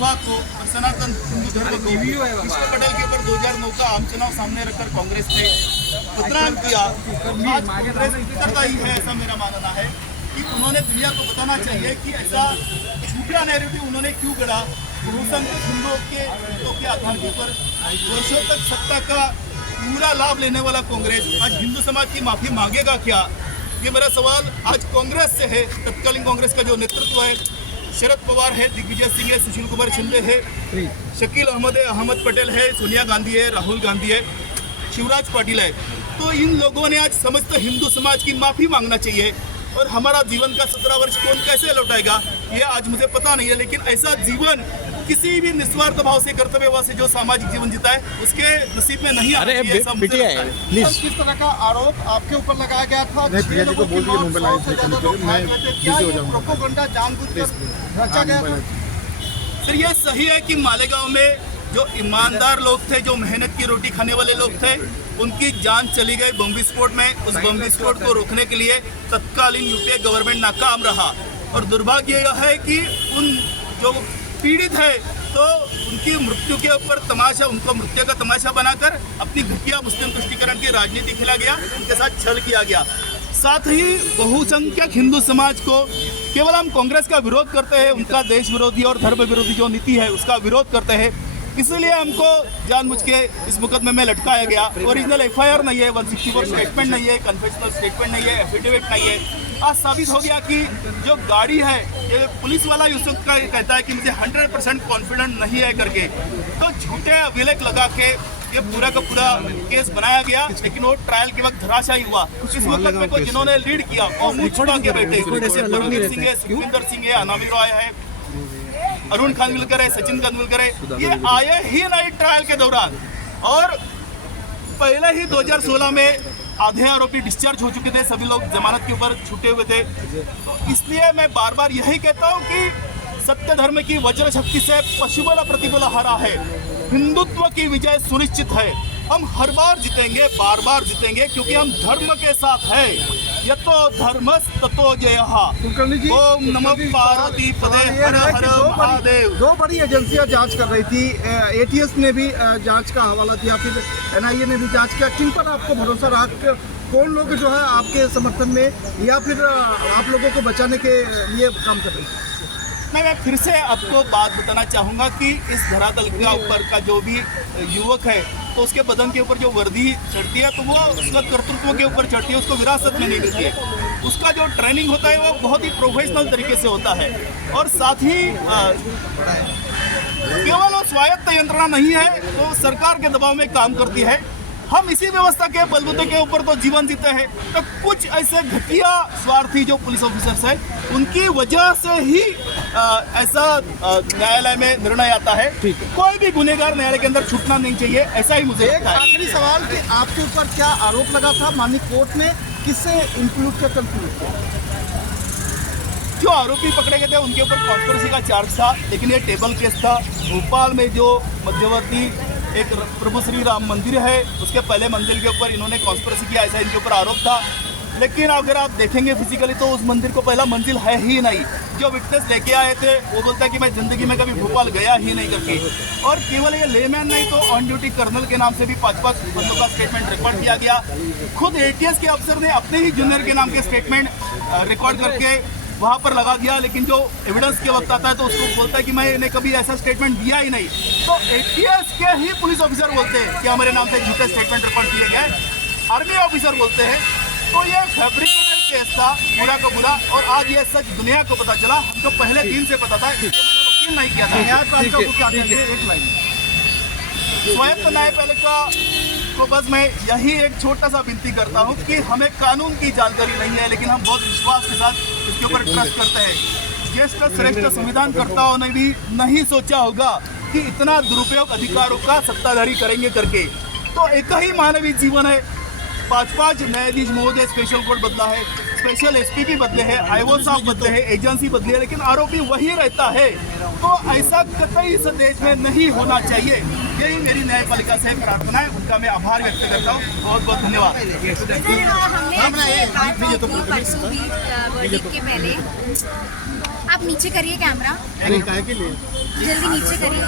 विधवा को और सनातन हिंदू धर्म को विष्णु पटेल के ऊपर 2009 का आम चुनाव सामने रखकर कांग्रेस ने बदनाम किया। आज कांग्रेस उत्तरदायी है, ऐसा मेरा मानना है कि उन्होंने दुनिया को बताना चाहिए कि ऐसा झूठा नैरेटिव उन्होंने क्यों गढ़ा। बहुसंख्यक हिंदुओं के आधार के ऊपर वर्षों तक सत्ता का पूरा लाभ लेने वाला कांग्रेस आज हिंदू समाज की माफी मांगेगा क्या? ये मेरा सवाल आज कांग्रेस से है। तत्कालीन कांग्रेस का जो नेतृत्व है, शरद पवार है, दिग्विजय सिंह है, सुशील कुमार शिंदे है, शकील अहमद है, अहमद पटेल है, सोनिया गांधी है, राहुल गांधी है, शिवराज पाटिल है। तो इन लोगों ने आज समस्त हिंदू समाज की माफी मांगना चाहिए। और हमारा जीवन का 17 वर्ष कौन कैसे लौटाएगा ये आज मुझे पता नहीं है, लेकिन ऐसा जीवन किसी भी निस्वार्थ भाव से कर्तव्यभाव से जो सामाजिक जीवन जीता है उसके नसीब में नहीं आना चाहिए, ऐसा मुझे लगता है। किस तरह का आरोप आपके ऊपर लगाया गया था? प्रोपोगंडा जानबूझकर रचा गया था? सर ये सही है कि मालेगांव में जो ईमानदार लोग थे, जो मेहनत की रोटी खाने वाले लोग थे, उनकी जान चली गई बम विस्फोट में। उस बम विस्फोट को रोकने के लिए तत्कालीन यूपीए गवर्नमेंट नाकाम रहा। और दुर्भाग्य यह है कि उन जो पीड़ित है तो उनकी मृत्यु के ऊपर तमाशा, उनको मृत्यु का तमाशा बनाकर अपनी घटिया मुस्लिम तुष्टीकरण की राजनीति खेला गया, उनके साथ छल किया गया। साथ ही बहुसंख्यक हिंदू समाज को केवल हम कांग्रेस का विरोध करते हैं, उनका देश विरोधी और धर्म विरोधी जो नीति है उसका विरोध करते हैं, इसलिए हमको जानबूझ के इस मुकदमे में लटकाया गया। ओरिजिनल एफआईआर नहीं है, 164 स्टेटमेंट नहीं है, कन्फेशनल स्टेटमेंट नहीं है, एफिडेविट नहीं है। आज साबित हो गया कि जो गाड़ी है, ये पुलिस वाला यूसुफ का कहता है कि मुझे 100% कॉन्फिडेंट नहीं है करके, तो झूठे अभिलेख लगा के ये पूरा का पूरा केस बनाया गया। लेकिन वो ट्रायल के वक्त धराशायी हुआ। इस मुकदमे को जिन्होंने लीड किया वो मुझपा के बेटे परमवीर सिंह है, सुखविंदर सिंह है, अनामिक रॉय है, अरुण खानविलकर है, सचिन खानविलकर है, ये आए ही नहीं ट्रायल के दौरान। और पहले ही 2016 में आधे आरोपी डिस्चार्ज हो चुके थे, सभी लोग जमानत के ऊपर छूटे हुए थे। तो इसलिए मैं बार बार यही कहता हूँ कि सत्य धर्म की वज्र शक्ति से पशुबल प्रतिबल हारा है। हिंदुत्व की विजय सुनिश्चित है। हम हर बार जीतेंगे, बार बार जीतेंगे, क्योंकि हम धर्म के साथ है। यतो धर्मस् ततो जयः। ओम नमः पार्वती पदे हर हर महादेव। दो बड़ी एजेंसियां जांच कर रही थी, एटीएस ने भी जांच का हवाला दिया, फिर एनआईए ने भी जांच किया। किन पर आपको भरोसा रहा? कौन लोग जो है आपके समर्थन में या फिर आप लोगों को बचाने के लिए काम कर रहे हैं? मैं फिर से आपको बात बताना चाहूँगा कि इस धरातल के ऊपर का जो भी युवक है तो उसके बदन के ऊपर जो वर्दी चढ़ती है तो वो उसका कर्तृत्व के ऊपर चढ़ती है, उसको विरासत में नहीं मिलती है। उसका जो ट्रेनिंग होता है वो बहुत ही प्रोफेशनल तरीके से होता है। और साथ ही केवल वो स्वायत्त यंत्रणा नहीं है, तो सरकार के दबाव में काम करती है। हम इसी व्यवस्था के बलबूते के ऊपर तो जीवन जीते हैं। तो कुछ ऐसे घटिया स्वार्थी जो पुलिस ऑफिसर्स हैं, उनकी वजह से ही ऐसा न्यायालय में निर्णय आता है। कोई भी गुनहगार न्यायालय के अंदर छूटना नहीं चाहिए, ऐसा ही मुझे लगता है। आखिरी सवाल कि आपके ऊपर क्या आरोप लगा था माननीय कोर्ट ने, किससे इंक्लूड किया? जो आरोपी पकड़े गए थे उनके ऊपर कॉन्स्पिरेसी का चार्ज था, लेकिन ये टेबल केस था। भोपाल में जो मध्यवर्ती एक प्रभु श्री राम मंदिर है, उसके पहले मंजिल के ऊपर इन्होंने कॉन्स्पिरेसी किया, ऐसा इनके ऊपर आरोप था। लेकिन अगर आप देखेंगे फिजिकली तो उस मंदिर को पहला मंजिल है ही नहीं। जो विटनेस लेके आए थे वो बोलता है कि मैं जिंदगी में कभी भोपाल गया ही नहीं करके। और केवल ये लेमैन नहीं तो ऑन ड्यूटी कर्नल के नाम से भी 5-5 बंदों का स्टेटमेंट रिकॉर्ड किया गया। खुद एटीएस के अफसर ने अपने ही जूनियर के नाम के स्टेटमेंट रिकॉर्ड करके वहाँ पर लगा दिया, लेकिन जो एविडेंस के वक्त आता है तो उसको बोलता है कि मैंने कभी ऐसा स्टेटमेंट दिया ही नहीं। तो एटीएस के ही पुलिस ऑफिसर बोलते हैं कि हमारे नाम से झूठे स्टेटमेंट रिकॉर्ड किए गए। आर्मी ऑफिसर बोलते हैं। तो ये फैब्रिकेटेड केस था पूरा का पूरा, और आज ये सच दुनिया को पता चला। हमको पहले दिन से पता था, इसलिए मैंने वकील नहीं किया था। स्वायत्त न्यायपालिका को बस मैं यही एक छोटा सा विनती करता हूँ कि हमें कानून की जानकारी नहीं है, लेकिन हम बहुत विश्वास के साथ इसके ऊपर ट्रस्ट करते हैं। ज्येष्ठ श्रेष्ठ संविधानकर्ताओं ने भी नहीं सोचा होगा कि इतना दुरुपयोग अधिकारों का सत्ताधारी करेंगे करके। तो एक ही मानवीय जीवन है। 5-5 न्यायाधीश महोदय स्पेशल कोर्ट बदला है, स्पेशल एसपी भी बदले हैं, आईओ साहब बदले हैं, एजेंसी बदली है, लेकिन आरोपी वही रहता है। तो ऐसा कतई इस देश में नहीं होना चाहिए। यही मेरी न्यायपालिका से प्रार्थना है, उनका मैं आभार व्यक्त करता हूँ। बहुत बहुत धन्यवाद। हमने परसों भी के पहले आप नीचे करिए कैमरा, अरे काय के लिए जल्दी नीचे करिए।